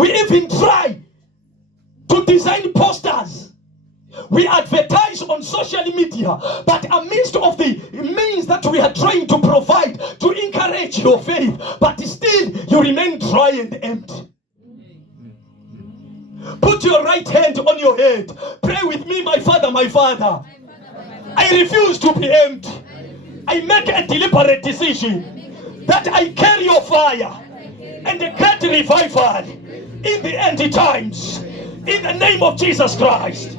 We even try to design posters. We advertise on social media, but amidst of the means that we are trying to provide to encourage your faith, but still you remain dry and empty. Put your right hand on your head. Pray with me, my Father, my Father. I refuse to be empty. I make a deliberate decision that I carry your fire and get revival in the end times. In the name of Jesus Christ.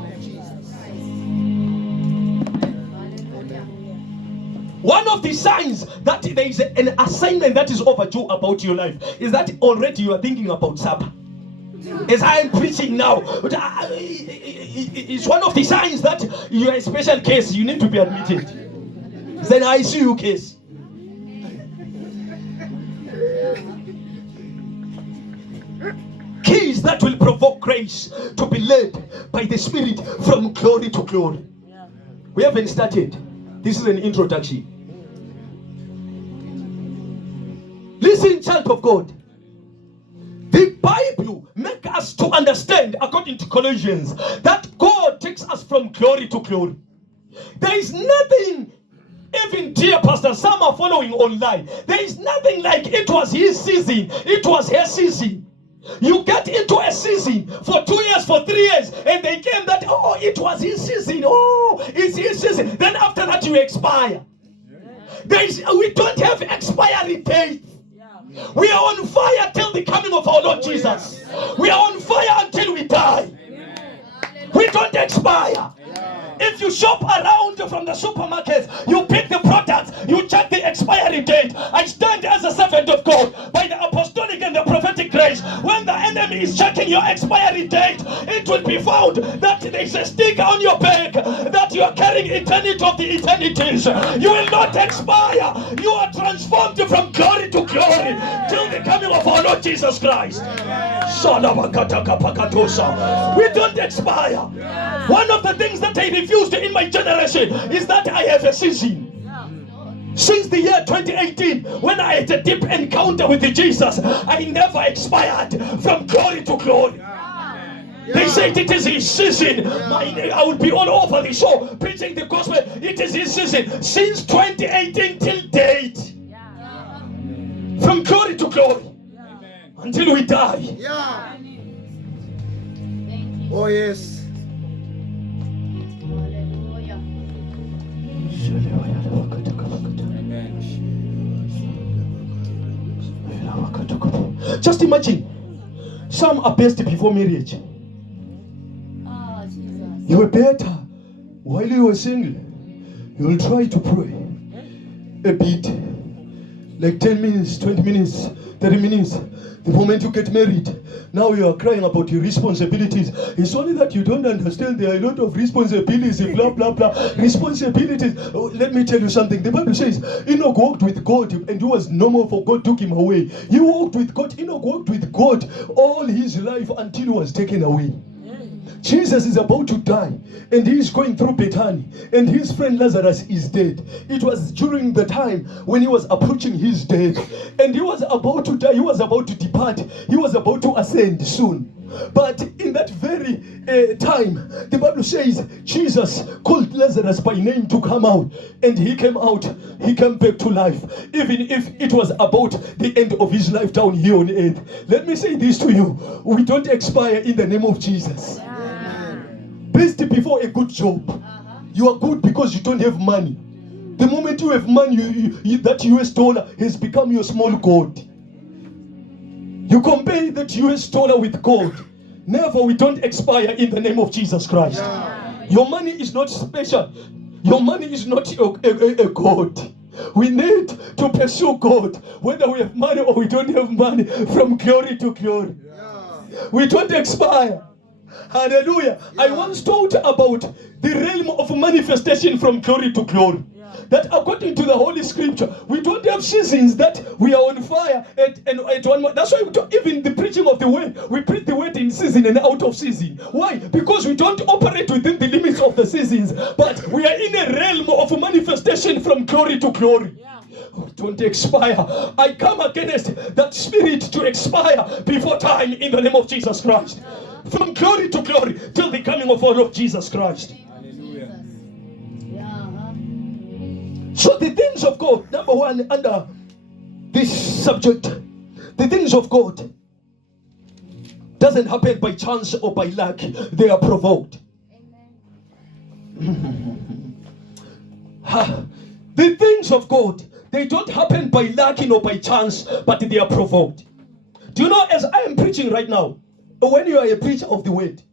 One of the signs that there is an assignment that is overdue about your life is that already you are thinking about supper. As I am preaching now, it's one of the signs that you are a special case. You need to be admitted. It's an ICU case. Keys that will provoke grace to be led by the Spirit from glory to glory. We haven't started. This is an introduction. Listen, child of God. The Bible makes us to understand, according to Colossians, that God takes us from glory to glory. There is nothing, even dear pastor, some are following online. There is nothing like it was his season, it was her season. You get into a season for 2 years, for 3 years, and they came that, oh, it was his season, oh, it's his season. Then after that you expire. We don't have expiry date. We are on fire till the coming of our Lord Jesus. We are on fire until we die. We don't expire. If you shop around from the supermarkets, you pick the products, you check the expiry date. I stand as a servant of God by the apostolic and the prophetic grace. When the enemy is checking your expiry date, it will be found that there is a sticker on your back that you are carrying eternity of the eternities. You will not expire. You are transformed from glory to glory till the coming of our Lord Jesus Christ. We don't expire. One of the things that I refused in my generation is that I have a season. Since the year 2018, when I had a deep encounter with Jesus, I never expired from glory to glory. They said it is his season. I will be all over the show preaching the gospel. It is his season. Since 2018 till date. From glory to glory. Until we die. Oh yes. Just imagine, some are best before marriage. You were better while you were single. You will try to pray a bit, like 10 minutes, 20 minutes, 30 minutes. The moment you get married, now you are crying about your responsibilities. It's only that you don't understand there are a lot of responsibilities, blah, blah, blah. Responsibilities. Oh, let me tell you something. The Bible says, Enoch walked with God and it was normal for God took him away. He walked with God. Enoch walked with God all his life until he was taken away. Jesus is about to die and he is going through Bethany and his friend Lazarus is dead. It was during the time when he was approaching his death and he was about to die, he was about to depart, he was about to ascend soon. But in that very time, the Bible says Jesus called Lazarus by name to come out, and he came out, he came back to life, even if it was about the end of his life down here on earth. Let me say this to you, we don't expire in the name of Jesus. Best before a good job. You are good because you don't have money. The moment you have money, that US dollar has become your small God. You compare that US dollar with gold. Never, we don't expire in the name of Jesus Christ. Your money is not special. Your money is not a God. We need to pursue God, whether we have money or we don't have money, from glory to glory. We don't expire. Hallelujah. I once taught about the realm of manifestation from glory to glory. That according to the Holy Scripture, we don't have seasons that we are on fire at one month. That's why even the preaching of the word, we preach the word in season and out of season. Why? Because we don't operate within the limits of the seasons, but we are in a realm of manifestation from glory to glory. don't expire. I come against that spirit to expire before time in the name of Jesus Christ. From glory to glory till the coming of our Lord Jesus Christ. Hallelujah. So the things of God, number one, under this subject, the things of God doesn't happen by chance or by luck. They are provoked. The things of God, they don't happen by luck or by chance, but they are provoked. Do you know, as I am preaching right now, when you are a preacher of the word,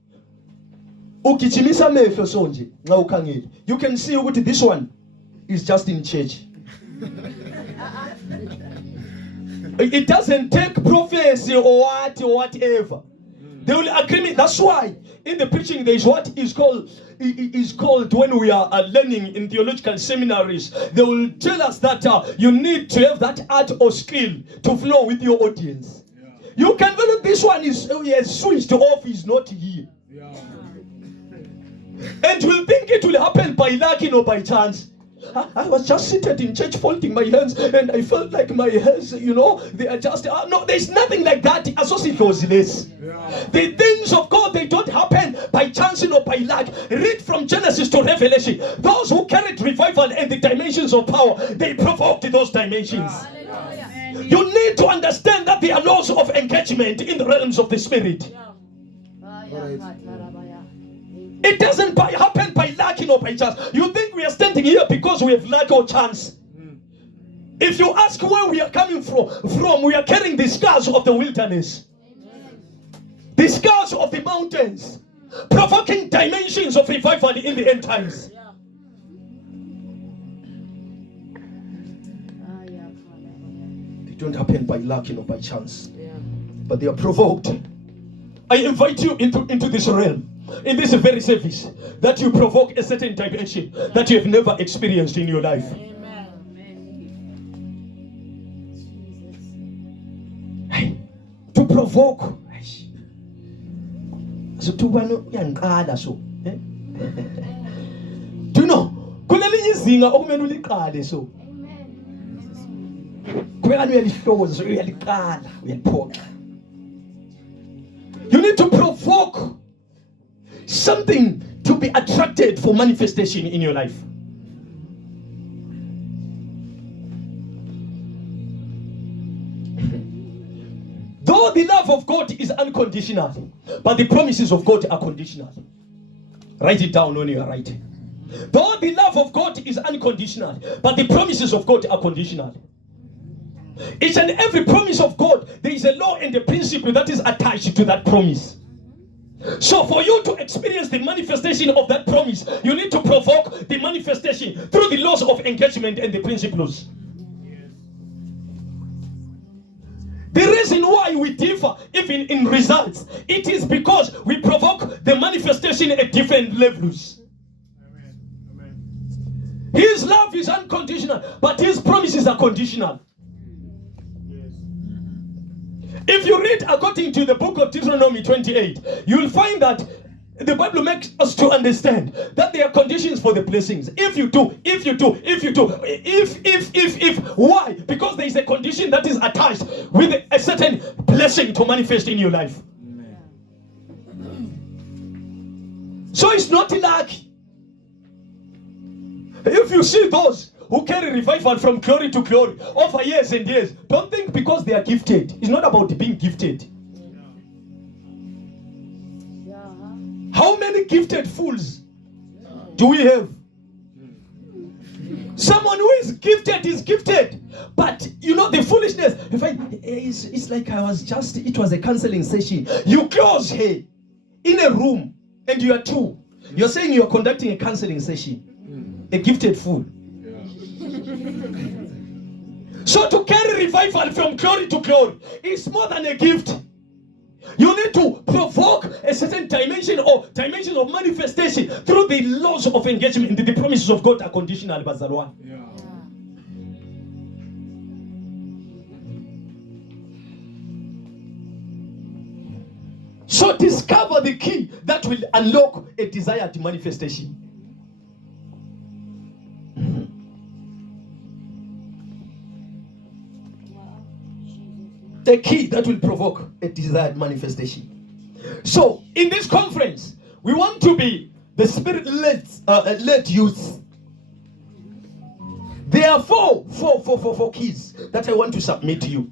you can see what this one is just in church. It doesn't take prophecy or whatever. They will agree. That's why in the preaching there is what is called when we are learning in theological seminaries. They will tell us that you need to have that art or skill to flow with your audience. Yeah. You can value this one is switched off, is not here. Yeah. And will think it will happen by luck or by chance. I was just seated in church folding my hands and I felt like my hands, they are just, no, there's nothing like that associated with this. Yeah. The things of God, they don't happen by chance or by luck. Read from Genesis to Revelation. Those who carried revival and the dimensions of power, they provoked those dimensions. Yeah. You need to understand that there are laws of engagement in the realms of the spirit. Yeah. It doesn't happen by luck or by chance. You think we are standing here because we have luck or chance? If you ask where we are coming from, we are carrying the scars of the wilderness. Amen. The scars of the mountains, provoking dimensions of revival in the end times. Yeah. They don't happen by luck or by chance, but they are provoked. I invite you into this realm, in this very service, that you provoke a certain dimension that you have never experienced in your life. To provoke. Do you know? You need to provoke something to be attracted for manifestation in your life. Though the love of God is unconditional, but the promises of God are conditional. Write it down when you are writing. Though the love of God is unconditional, but the promises of God are conditional. Each and every promise of God, there is a law and a principle that is attached to that promise. So for you to experience the manifestation of that promise, you need to provoke the manifestation through the laws of engagement and the principles. The reason why we differ even in results, it is because we provoke the manifestation at different levels. Amen. His love is unconditional, but his promises are conditional. If you read according to the book of Deuteronomy 28, you will find that the Bible makes us to understand that there are conditions for the blessings. If. Why? Because there is a condition that is attached with a certain blessing to manifest in your life. Amen. So it's not luck. If you see those who carry revival from glory to glory over years and years, don't think because they are gifted. It's not about being gifted. How many gifted fools do we have? Someone who is gifted, but the foolishness. In fact, it's like it was a counseling session. You close here in a room and you are two. You're saying you are conducting a counseling session. A gifted fool. So to carry revival from glory to glory is more than a gift. You need to provoke a certain dimension or dimensions of manifestation through the laws of engagement. The promises of God are conditional, Bazalwan. Yeah. So discover the key that will unlock a desired manifestation. the key that will provoke a desired manifestation. So, in this conference, we want to be the spirit-led youth. There are four keys that I want to submit to you.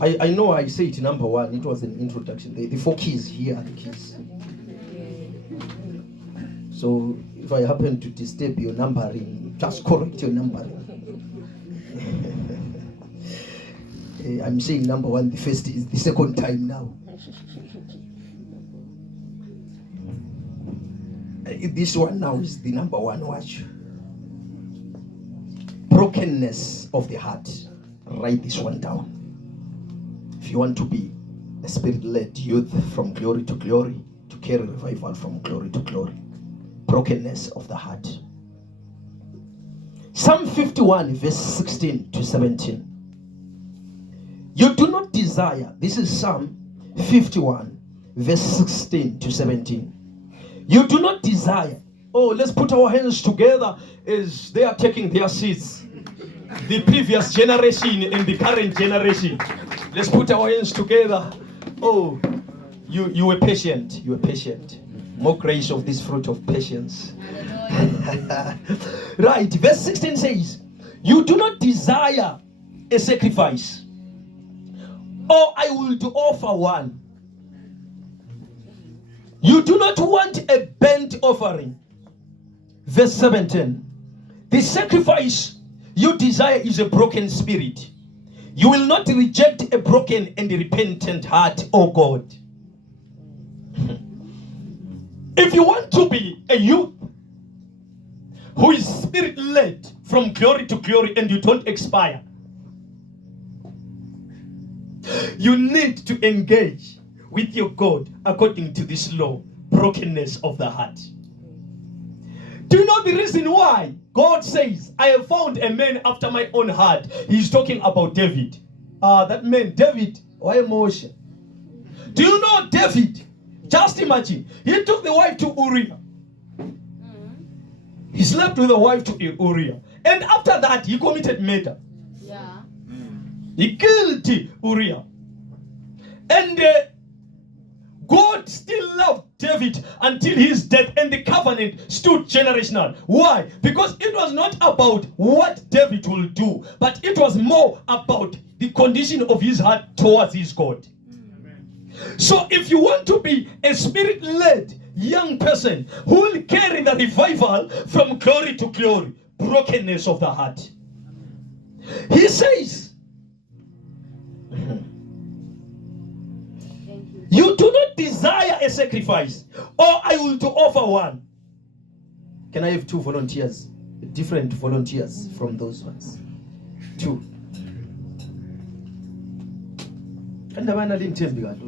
I know I said number one, it was an introduction. The 4 keys, here are the keys. So if I happen to disturb your numbering, just correct your numbering. I'm saying number one, the first is the second time now. This one now is the number one, watch. Brokenness of the heart. Write this one down. If you want to be a spirit-led youth from glory to glory, to carry revival from glory to glory. Brokenness of the heart. Psalm 51 verse 16 to 17. You do not desire, this is Psalm 51 verse 16 to 17. You do not desire. Oh, let's put our hands together as they are taking their seats. The previous generation and the current generation. Let's put our hands together. Oh, you were patient. You were patient. More grace of this fruit of patience. Right. Verse 16 says, you do not desire a sacrifice, or I will offer one. You do not want a burnt offering. Verse 17. The sacrifice you desire is a broken spirit. You will not reject a broken and repentant heart, O God. If you want to be a youth who is spirit-led from glory to glory and you don't expire, you need to engage with your God according to this law, brokenness of the heart. Do you know the reason why God says, I have found a man after my own heart? He's talking about David. That man, David, why emotion? Do you know David? Just imagine, he took the wife to Uriah. He slept with the wife to Uriah. And after that, he committed murder. Yeah. He killed Uriah. And God still loved David until his death, and the covenant stood generational. Why? Because it was not about what David will do, but it was more about the condition of his heart towards his God. So if you want to be a spirit-led young person who will carry the revival from glory to glory, brokenness of the heart. He says, you do not desire a sacrifice, or I will offer one. Can I have 2 volunteers? Different volunteers from those ones. 2. And the man didn't tell me that.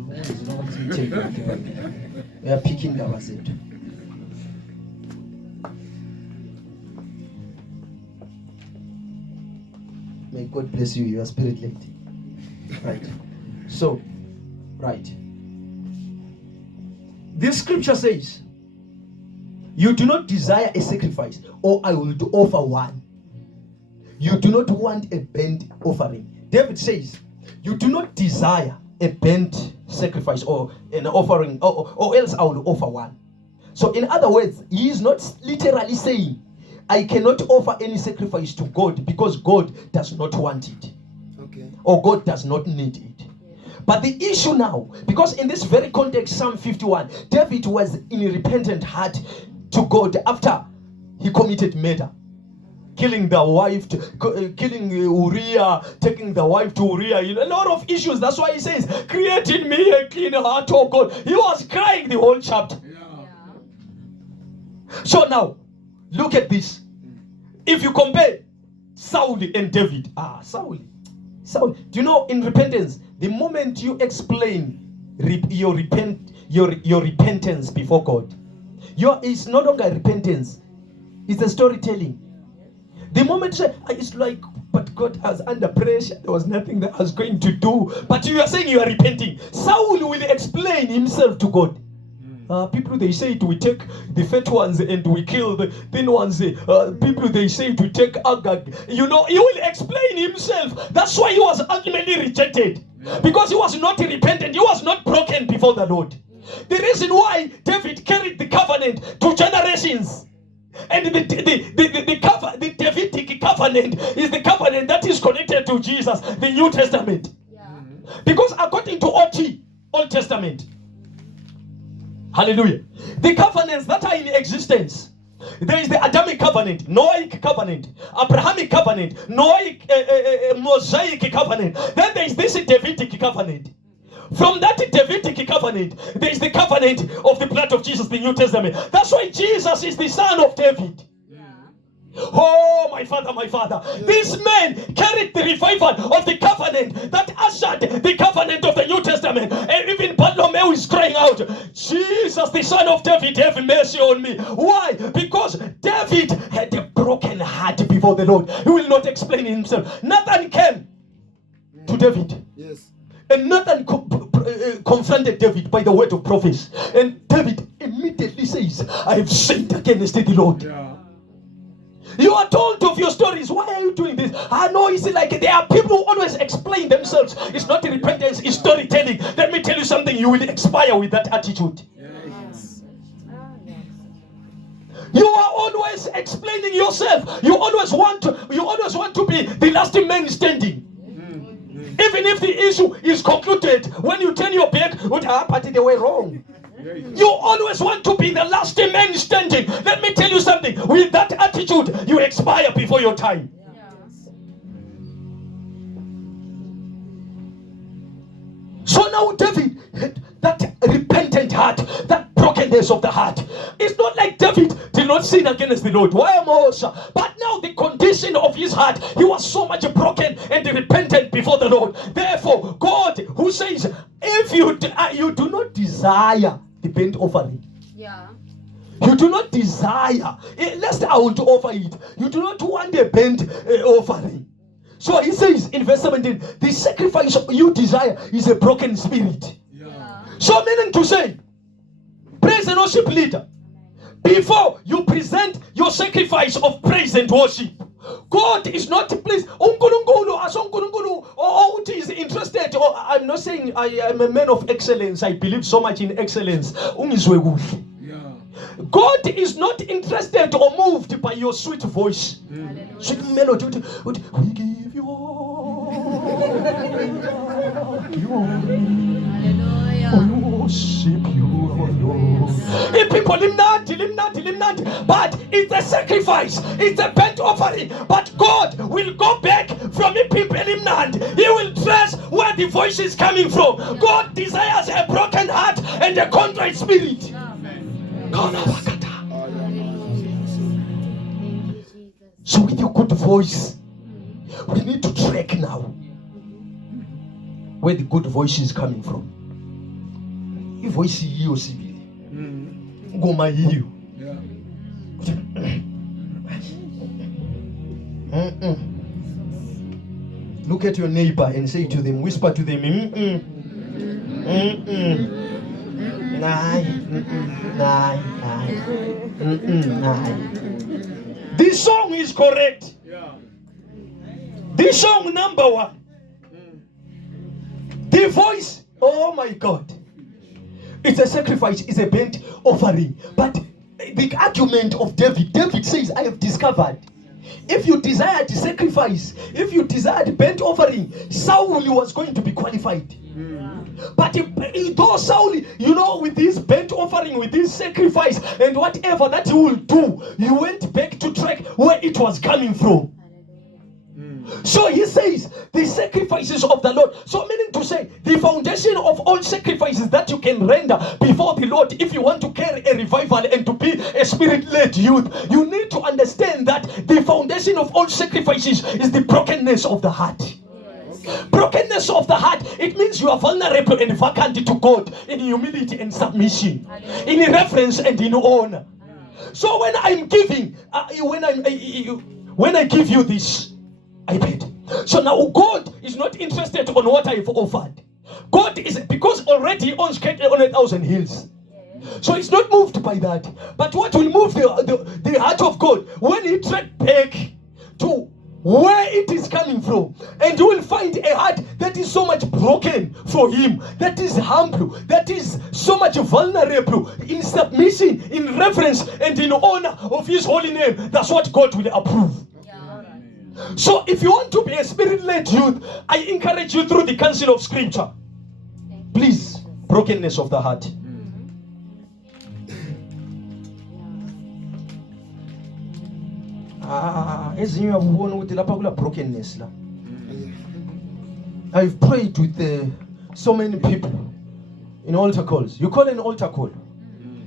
We are picking our set. May God bless you. You are spirit led. Right. So, right. This scripture says, you do not desire a sacrifice, or I will offer one. You do not want a burnt offering. David says, you do not desire a burnt sacrifice or an offering, or else I will offer one. So in other words, he is not literally saying, I cannot offer any sacrifice to God because God does not want it. Okay. Or God does not need it. But the issue now, because in this very context, Psalm 51, David was in a repentant heart to God after he committed murder. Killing the wife, killing Uriah, taking the wife to Uriah. You know, a lot of issues. That's why he says, create in me a clean heart, oh God. He was crying the whole chapter. Yeah. So now, look at this. If you compare Saul and David, Saul. Do you know, in repentance, the moment you explain your repentance before God, it's no longer repentance, it's a storytelling. The moment you say, it's like, but God was under pressure, there was nothing that I was going to do, but you are saying you are repenting. Saul will explain himself to God. People, they say we take the fat ones and we kill the thin ones. People, they say we take Agag. You know, he will explain himself. That's why he was ultimately rejected. Because he was not repentant. He was not broken before the Lord. The reason why David carried the covenant to generations. And the Davidic covenant is the covenant that is connected to Jesus, the New Testament. Because according to OT, Old Testament, hallelujah, the covenants that are in existence, there is the Adamic covenant, Noahic covenant, Abrahamic covenant, Noahic, Mosaic covenant. Then there is this Davidic covenant. From that Davidic covenant, there is the covenant of the blood of Jesus, the New Testament. That's why Jesus is the son of David. Oh, my father, my father. This man carried the revival of the covenant that ushered the covenant of the New Testament. And even Bartholomew is crying out, Jesus, the son of David, have mercy on me. Why? Because David had a broken heart before the Lord. He will not explain himself. Nathan came to David. Yes. And Nathan confronted David by the word of prophecy. And David immediately says, I have sinned against the Lord. Yeah. You are told of your stories. Why are you doing this? I know it's like there are people who always explain themselves. It's not repentance, it's storytelling. Let me tell you something, you will expire with that attitude. Yes. You are always explaining yourself. You always want to be the last man standing. Even if the issue is concluded, when you turn your back, they were wrong. You always want to be the last man standing. Let me tell you something. With that attitude, you expire before your time. So now David had that repentant heart, that brokenness of the heart. It's not like David did not sin against the Lord. Why am I? But now the condition of his heart, he was so much broken and repentant before the Lord. Therefore, God, who says, if you do not desire the burnt offering, you do not desire, lest I will offer it. You do not want a burnt offering. So he says in verse 17, the sacrifice you desire is a broken spirit. So meaning to say, praise and worship leader, before you present your sacrifice of praise and worship, God is not pleased. Is interested. I'm not saying I am a man of excellence. I believe so much in excellence. God is not interested or moved by your sweet voice. Sweet melody. We give you all. Worship you, Lord. People, but it's a sacrifice, it's a burnt offering. But God will go back from the people. He will trace where the voice is coming from. God desires a broken heart and a contrite spirit. So with your good voice, we need to track now where the good voice is coming from. If voice you go my you. Look at your neighbor and say to them, whisper to them, This song is correct. This song number one. The voice, oh my God. It's a sacrifice, it's a burnt offering. But the argument of David says, I have discovered, if you desired sacrifice, if you desired burnt offering, Saul was going to be qualified. But though Saul, with this burnt offering, with this sacrifice, and whatever that he will do, you went back to track where it was coming from. So he says, the sacrifices of the Lord. So meaning to say, the foundation of all sacrifices that you can render before the Lord, if you want to carry a revival and to be a spirit-led youth, you need to understand that the foundation of all sacrifices is the brokenness of the heart. Brokenness of the heart, it means you are vulnerable and vacant to God in humility and submission, in reverence and in honor. So when I'm giving, when I give you this, I paid. So now God is not interested on what I've offered. God is, because already he owns 1,000 hills. So it's not moved by that. But what will move the heart of God? When he tracked back to where it is coming from, and you will find a heart that is so much broken for him, that is humble, that is so much vulnerable, in submission, in reverence, and in honor of his holy name. That's what God will approve. So if you want to be a spirit-led youth, I encourage you through the counsel of scripture. Please, brokenness of the heart. Ezinye uyabona ukuthi lapha kula brokenness la. I've prayed with so many people in altar calls. You call an altar call.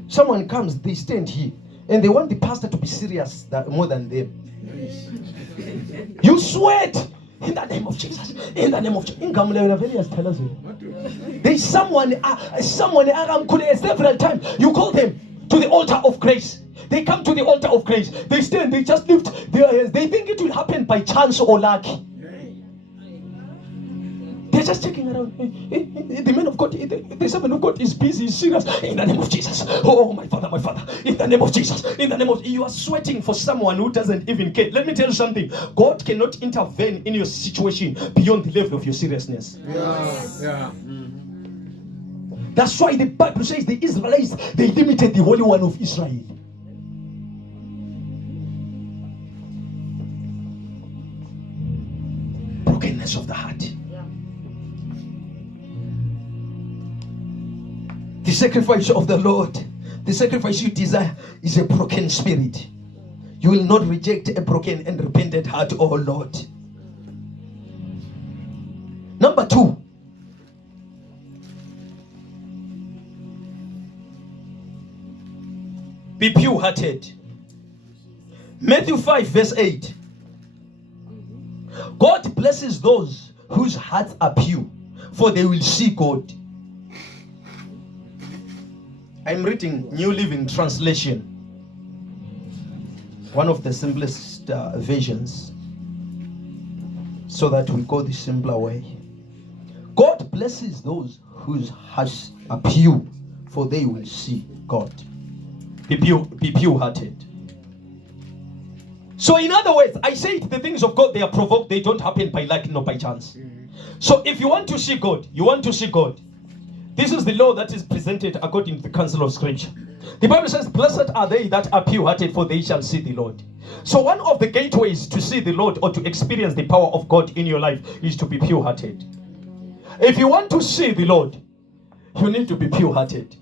Someone comes, they stand here, and they want the pastor to be serious more than them. You sweat in the name of Jesus. In the name of Jesus. There's someone several times. You call them to the altar of grace. They come to the altar of grace. They stand, they just lift their hands. They think it will happen by chance or luck. They're just checking around. The man of God, the servant of God is busy, is serious. In the name of Jesus. Oh, my Father, my Father. In the name of Jesus. In the name of... You are sweating for someone who doesn't even care. Let me tell you something. God cannot intervene in your situation beyond the level of your seriousness. Yeah. That's why the Bible says the Israelites, they limited the Holy One of Israel. Brokenness of the heart. The sacrifice of the Lord, the sacrifice you desire, is a broken spirit. You will not reject a broken and repentant heart, oh Lord. Number 2. Be pure-hearted. Matthew 5 verse 8. God blesses those whose hearts are pure, for they will see God. I'm reading New Living Translation, one of the simplest versions, so that we go the simpler way. God blesses those whose hearts are pure, for they will see God. Be pure-hearted. So in other words, I say the things of God, they are provoked. They don't happen by luck nor by chance. So if you want to see God, this is the law that is presented according to the counsel of scripture. The Bible says, blessed are they that are pure-hearted, for they shall see the Lord. So one of the gateways to see the Lord or to experience the power of God in your life is to be pure-hearted. If you want to see the Lord, you need to be pure-hearted.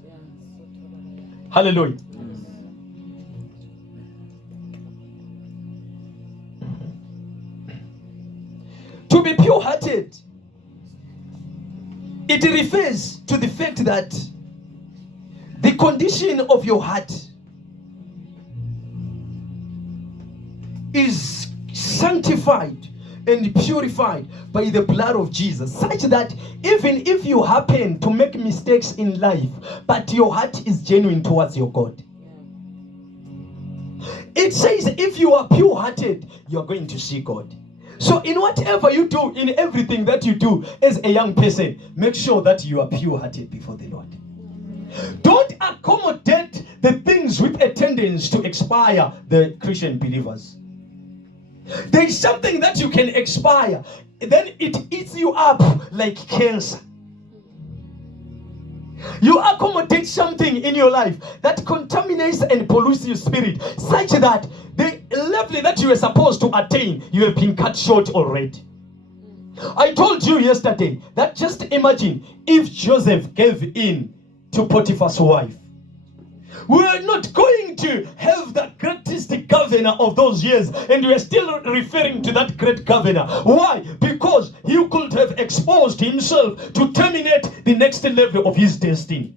Hallelujah. To be pure-hearted, it refers to the fact that the condition of your heart is sanctified and purified by the blood of Jesus, such that even if you happen to make mistakes in life, but your heart is genuine towards your God. It says if you are pure-hearted, you are going to see God. So in whatever you do, in everything that you do as a young person, make sure that you are pure-hearted before the Lord. Don't accommodate the things with a tendency to expire the Christian believers. There is something that you can expire, then it eats you up like cancer. You accommodate something in your life that contaminates and pollutes your spirit, such that the level that you were supposed to attain, you have been cut short already. I told you yesterday that just imagine if Joseph gave in to Potiphar's wife. We are not going to have the greatest governor of those years, and we are still referring to that great governor. Why? Because he could have exposed himself to terminate the next level of his destiny.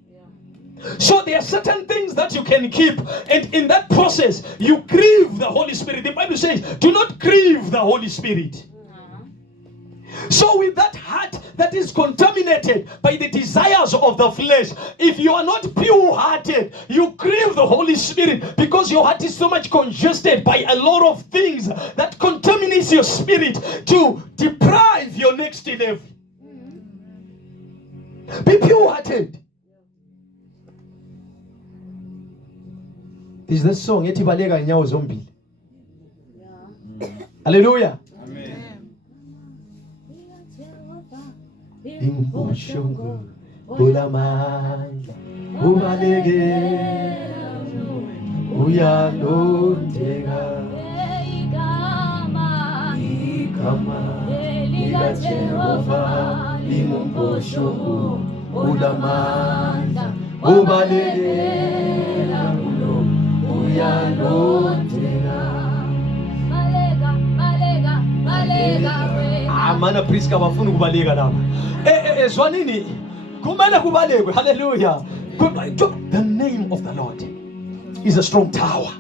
So there are certain things that you can keep, and in that process you grieve the Holy Spirit. The Bible says, do not grieve the Holy Spirit. So with that heart that is contaminated by the desires of the flesh, if you are not pure-hearted, you grieve the Holy Spirit, because your heart is so much congested by a lot of things that contaminates your spirit to deprive your next level. Be pure-hearted. There's this song ethi baleka inyawo zombili. Hallelujah. Amen. Imbushungu ulamandla ubaleke uyalondeka igama lika Jehova limbushungu ulamandla ubaleke uyalondeka. Mana priska bafuna ukubaleka lapha. Zwanini kumele kubalekwe. Hallelujah. The name of the Lord is a strong tower.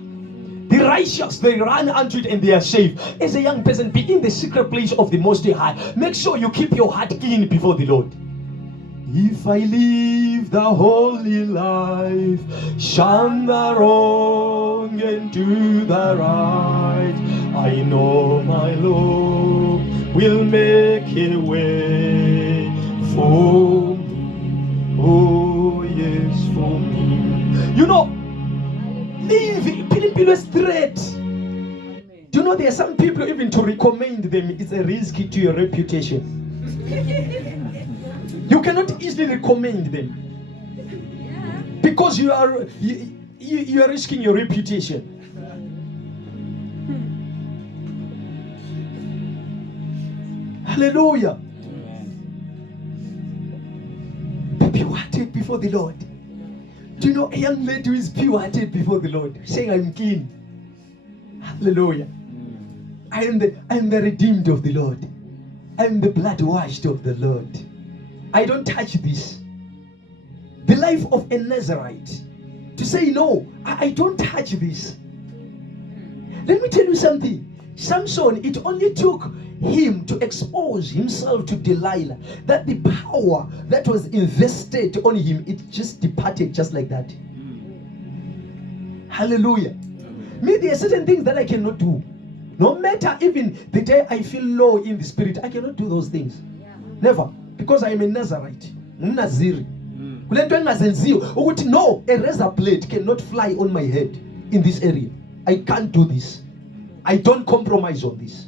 The righteous, they run unto it and they are safe. As a young person, be in the secret place of the Most High. Make sure you keep your heart clean before the Lord. If I live the holy life, shun the wrong and do the right, I know my Lord will make a way for me. Oh yes, for me. You know, live Pilipilo straight. Do you know there are some people, even to recommend them, it's a risk to your reputation. You cannot easily recommend them because you are risking your reputation. Hallelujah. Be pure-hearted before the Lord. Do you know a young lady who is pure-hearted before the Lord, saying, I'm clean. Hallelujah. I am the redeemed of the Lord. I am the blood washed of the Lord. I don't touch this. The life of a Nazarite. To say, no, I don't touch this. Let me tell you something. Samson, it only took him to expose himself to Delilah, that the power that was invested on him, it just departed just like that. Hallelujah. Me, there are certain things that I cannot do. No matter even the day I feel low in the spirit, I cannot do those things. Never. Because I am a Nazarite. Naziri. No, a razor blade cannot fly on my head in this area. I can't do this. I don't compromise on this.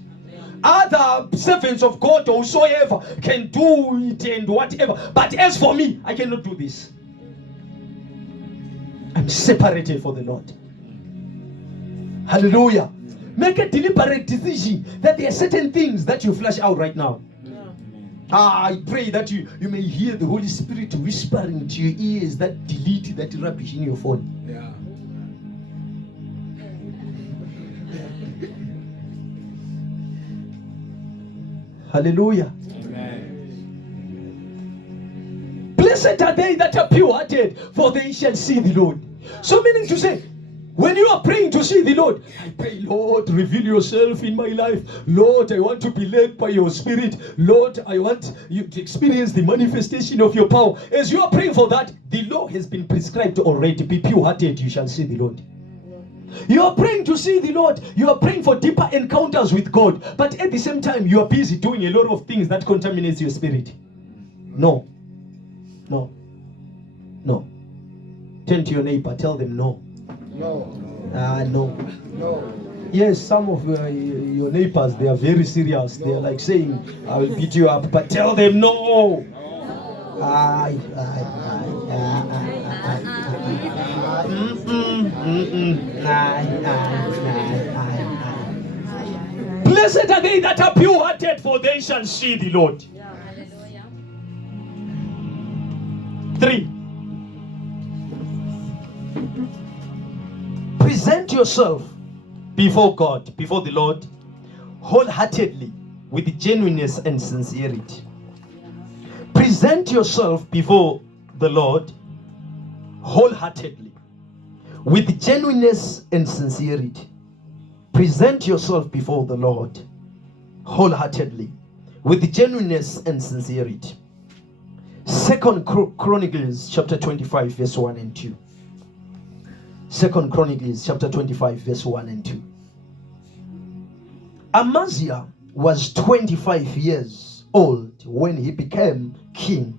Other servants of God or whosoever can do it and whatever. But as for me, I cannot do this. I'm separated for the Lord. Hallelujah. Make a deliberate decision that there are certain things that you flash out right now. I pray that you may hear the Holy Spirit whispering to your ears that delete that rubbish in your phone. Yeah. Hallelujah. Amen. Blessed are they that are pure-hearted, for they shall see the Lord. So meaning to say, when you are praying to see the Lord, I pray, Lord, reveal yourself in my life. Lord, I want to be led by your spirit. Lord, I want you to experience the manifestation of your power. As you are praying for that, the law has been prescribed already. Be pure-hearted, you shall see the Lord. You are praying to see the Lord. You are praying for deeper encounters with God. But at the same time, you are busy doing a lot of things that contaminates your spirit. No. No. No. Turn to your neighbor. Tell them no. No. No. No. Yes, some of your neighbors, they are very serious. They are like saying, I will beat you up. But tell them no. Blessed are they that are pure-hearted, for they shall see the Lord. 3. Present yourself before God, before the Lord, wholeheartedly, with genuineness and sincerity. Present yourself before the Lord wholeheartedly, with genuineness and sincerity. Present yourself before the Lord wholeheartedly, with genuineness and sincerity. 2 Chronicles chapter 25 verse 1 and 2. 2 Chronicles chapter 25 verse 1 and 2. Amaziah was 25 years old when he became king,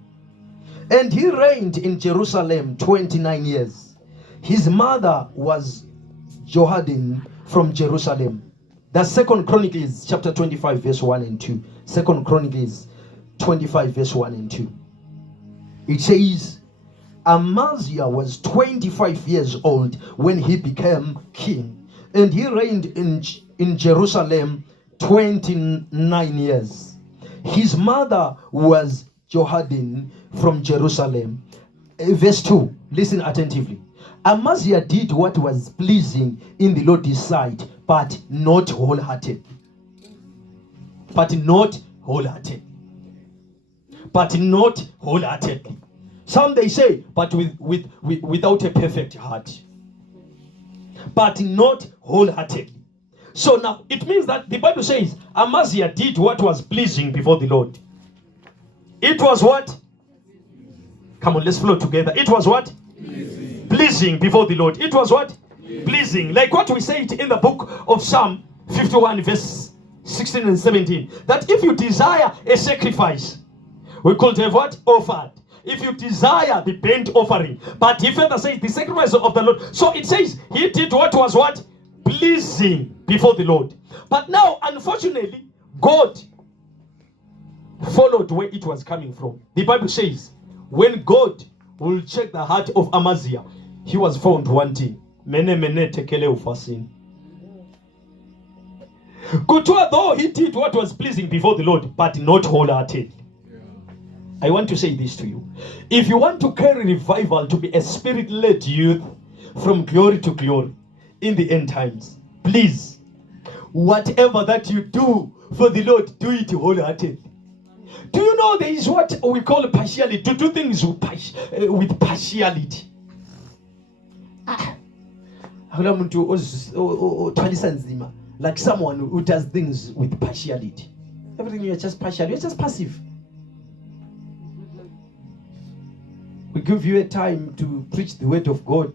and he reigned in Jerusalem 29 years. His mother was Jehoiakim from Jerusalem. That's 2 Chronicles chapter 25 verse 1 and 2. 2 Chronicles 25 verse 1 and 2. It says, Amaziah was 25 years old when he became king, and he reigned in Jerusalem 29 years. His mother was Jehoiakim from Jerusalem. Verse 2, listen attentively. Amaziah did what was pleasing in the Lord's sight, but not wholeheartedly. But not wholeheartedly. But not wholeheartedly. Some they say, but without a perfect heart. But not wholeheartedly. So now, it means that the Bible says, Amaziah did what was pleasing before the Lord. It was what? Come on, let's flow together. It was what? Pleasing before the Lord. It was what? Pleasing. Like what we say in the book of Psalm 51 verse 16 and 17. That if you desire a sacrifice, we could have what? Offered. If you desire the burnt offering. But he further says the sacrifice of the Lord. So it says he did what was what? Pleasing before the Lord. But now, unfortunately, God followed where it was coming from. The Bible says, when God will check the heart of Amaziah, he was found wanting. Mene tekele ufasin. Kutwa, though he did what was pleasing before the Lord, but not wholeheartedly. I want to say this to you. If you want to carry revival to be a spirit-led youth from glory to glory in the end times, please, whatever that you do for the Lord, do it wholeheartedly. Do you know there is what we call partiality? To do things with partiality. Like someone who does things with partiality. Everything you're just partial, you're just passive. We give you a time to preach the word of God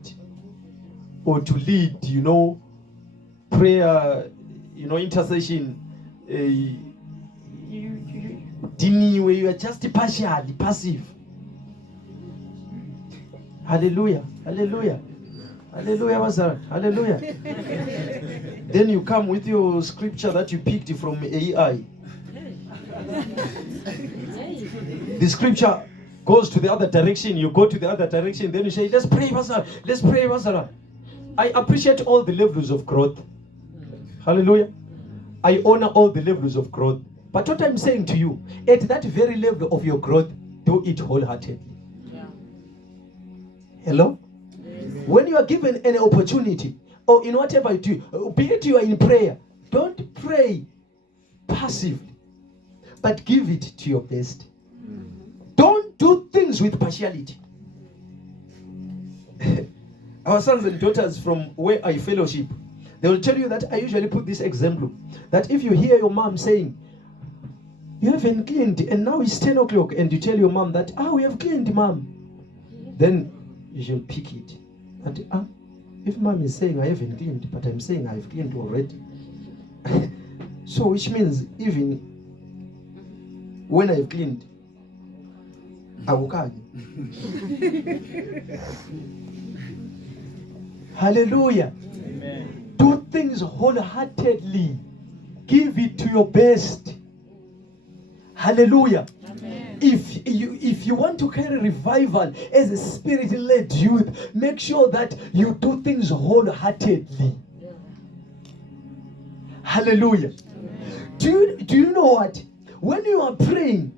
or to lead, prayer, intercession. Where you are just partially passive. Hallelujah. Hallelujah. Hallelujah. What's that? Hallelujah. Then you come with your scripture that you picked from AI. The scripture goes to the other direction, you go to the other direction, then you say, let's pray, Pastor. Let's pray, Pastor. I appreciate all the levels of growth. Hallelujah. I honor all the levels of growth. But what I'm saying to you, at that very level of your growth, do it wholeheartedly. Yeah. Hello? Amen. When you are given an opportunity, or in whatever you do, be it you are in prayer, don't pray passively, but give it to your best. Don't do things with partiality. Our sons and daughters from where I fellowship, they will tell you that I usually put this example, that if you hear your mom saying, you haven't cleaned, and now it's 10 o'clock, and you tell your mom that, we have cleaned, mom. Then you should pick it. And if mom is saying I haven't cleaned, but I'm saying I've cleaned already. So which means even when I've cleaned, I will come. Hallelujah. Amen. Do things wholeheartedly. Give it to your best. Hallelujah. Amen. If you want to carry revival as a spirit-led youth, make sure that you do things wholeheartedly. Yeah. Hallelujah. Amen. Do you know what? When you are praying,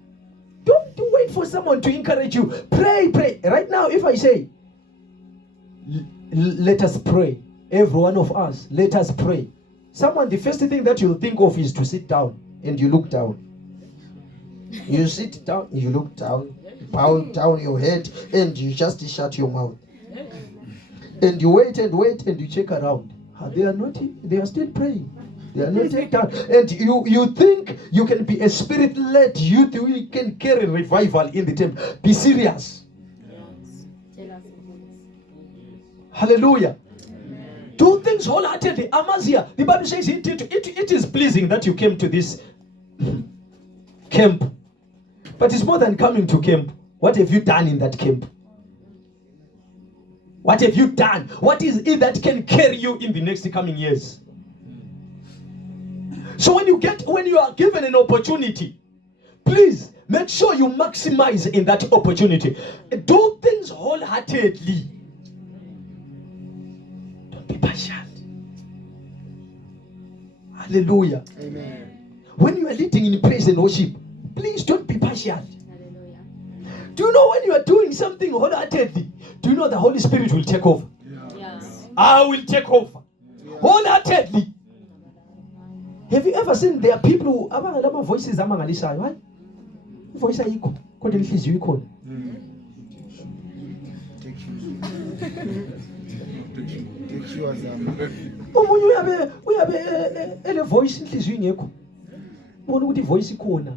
don't wait for someone to encourage you. Pray. Right now, if I say, let us pray, every one of us, let us pray. The first thing that you'll think of is to sit down, and you look down. You sit down, you look down, bow down your head, and you just shut your mouth. And you wait, and you check around. They are still praying. They are not yet done. And you think you can be a spirit-led youth, you can carry revival in the temple. Be serious. Yes. Hallelujah. Amen. Do things wholeheartedly. Amaziah, the Bible says it is pleasing that you came to this camp. But it's more than coming to camp. What have you done in that camp? What have you done? What is it that can carry you in the next coming years? So when you are given an opportunity, please make sure you maximize in that opportunity. Do things wholeheartedly. Don't be partial. Hallelujah. Amen. When you are leading in praise and worship, please don't be partial. Hallelujah. Do you know when you are doing something wholeheartedly, do you know the Holy Spirit will take over? Yeah. I will take over. Wholeheartedly. Have you ever seen there are people who have voices amangalisayo? Why? Voice ayikho kodwa inhliziyo ikhona. Take you as a Omunye uyabe ele voice inhliziyo ingekho. Ubona ukuthi voice ikhona.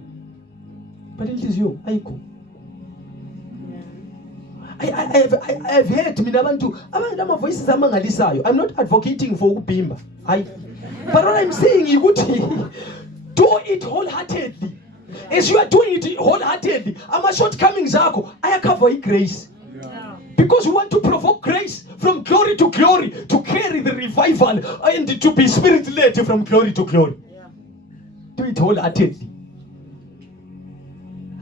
But inhliziyo ayikho. I have heard mina abantu ama voices amangalisayo. I'm not advocating for ukubhimba. But what I'm saying is do it wholeheartedly. As you are doing it wholeheartedly, ama shortcomings akho ayacover grace. Because we want to provoke grace from glory to glory, to carry the revival and to be spirit-led from glory to glory. Do it wholeheartedly.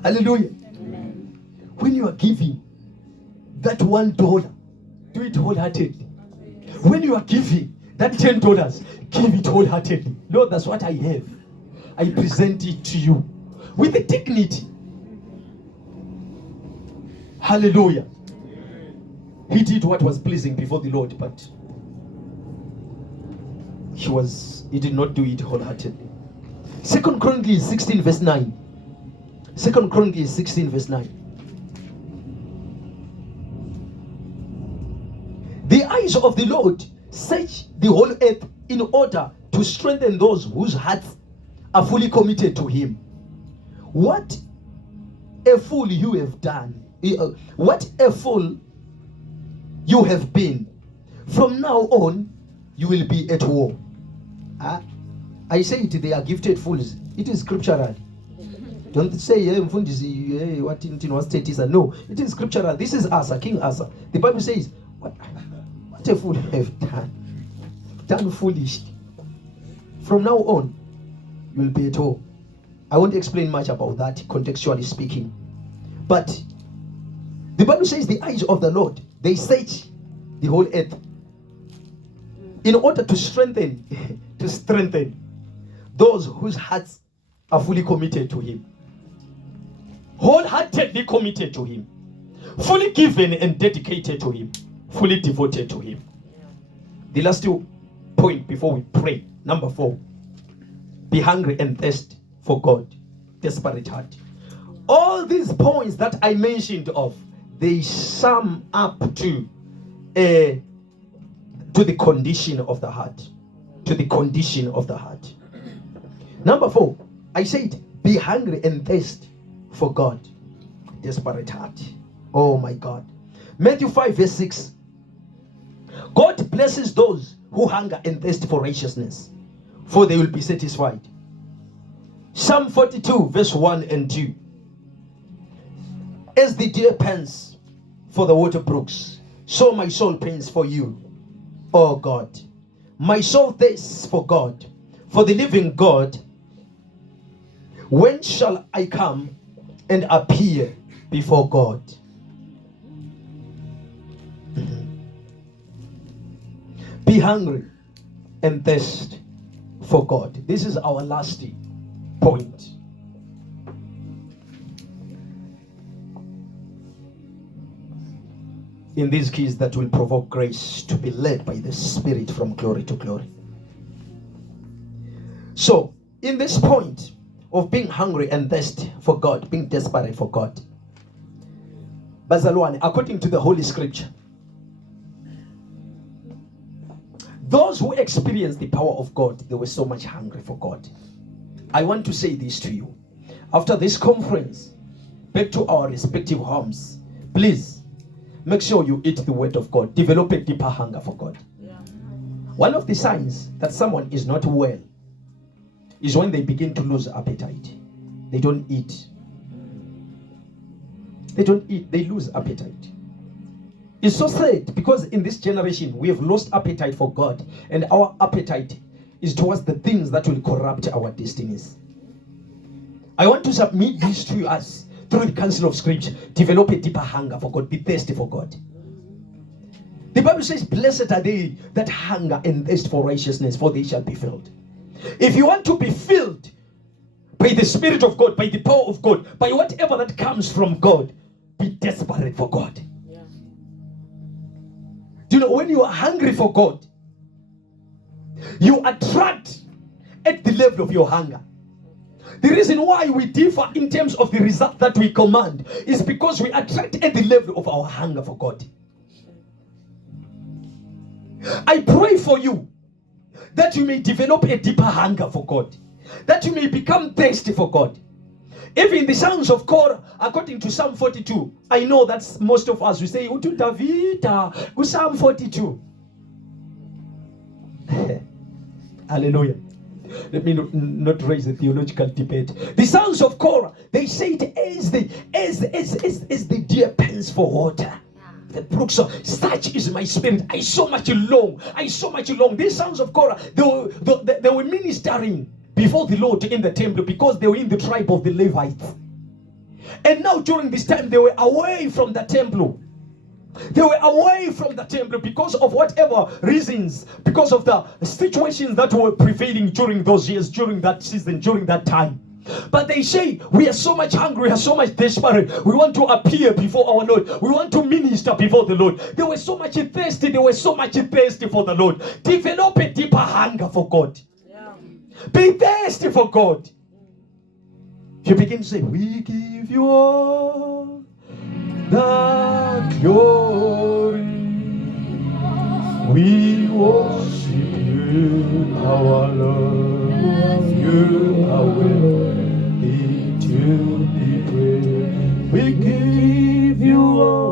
Hallelujah. Amen. When you are giving that $1, do it wholeheartedly. When you are giving that $10, give it wholeheartedly. Lord, that's what I have. I present it to you with the dignity. Hallelujah. He did what was pleasing before the Lord, but he did not do it wholeheartedly. 2 Chronicles 16 verse 9. 2 Chronicles 16 verse 9. The eyes of the Lord search the whole earth in order to strengthen those whose hearts are fully committed to him. What a fool you have done. What a fool you have been. From now on, you will be at war. I say it, they are gifted fools. It is scriptural. Don't say, what state is that? No, it is scriptural. This is Asa, King Asa. The Bible says, what a fool you have done. Done foolish. From now on, you will be at war. I won't explain much about that, contextually speaking. But the Bible says the eyes of the Lord, they search the whole earth in order to strengthen those whose hearts are fully committed to him. Wholeheartedly committed to him. Fully given and dedicated to him. Fully devoted to him. The last point before we pray. Number 4. Be hungry and thirst for God. Desperate heart. All these points that I mentioned of, they sum up to the condition of the heart. To the condition of the heart. Number 4, I said, be hungry and thirst for God. Desperate heart. Oh my God. Matthew 5 verse 6. God blesses those who hunger and thirst for righteousness, for they will be satisfied. Psalm 42 verse 1 and 2. As the deer pants for the water brooks, so my soul pants for you, O God. My soul thirsts for God, for the living God. When shall I come and appear before God? Be hungry and thirst for God. This is our last point. In these keys that will provoke grace to be led by the Spirit from glory to glory. So, in this point of being hungry and thirsty for God, being desperate for God, Bazalwane, according to the Holy Scripture, those who experienced the power of God, they were so much hungry for God. I want to say this to you. After this conference, back to our respective homes, please, make sure you eat the word of God. Develop a deeper hunger for God. Yeah. One of the signs that someone is not well is when they begin to lose appetite. They don't eat. They don't eat. They lose appetite. It's so sad because in this generation we have lost appetite for God, and our appetite is towards the things that will corrupt our destinies. I want to submit this to us through the counsel of Scripture. Develop a deeper hunger for God. Be thirsty for God. The Bible says, blessed are they that hunger and thirst for righteousness, for they shall be filled. If you want to be filled by the Spirit of God, by the power of God, by whatever that comes from God, be desperate for God. Yeah. Do you know, when you are hungry for God, you attract at the level of your hunger. The reason why we differ in terms of the result that we command is because we attract at the level of our hunger for God. I pray for you that you may develop a deeper hunger for God, that you may become thirsty for God. Even the sons of Korah, according to Psalm 42, I know that most of us, we say, Utu Davida, go Psalm 42. Hallelujah. Let me not raise a theological debate. The sons of Korah, they say it as the deer pants for water. The brooks, such is my spirit. I so much long. These sons of Korah, they were ministering before the Lord in the temple because they were in the tribe of the Levites. And now during this time, they were away from the temple. They were away from the temple because of whatever reasons, because of the situations that were prevailing during those years, during that season, during that time. But they say, we are so much hungry, we are so much desperate. We want to appear before our Lord. We want to minister before the Lord. They were so much thirsty for the Lord. Develop a deeper hunger for God. Yeah. Be thirsty for God. You begin to say, we give you all the glory. We worship you, our Lord. You are worthy to be praised. We give you all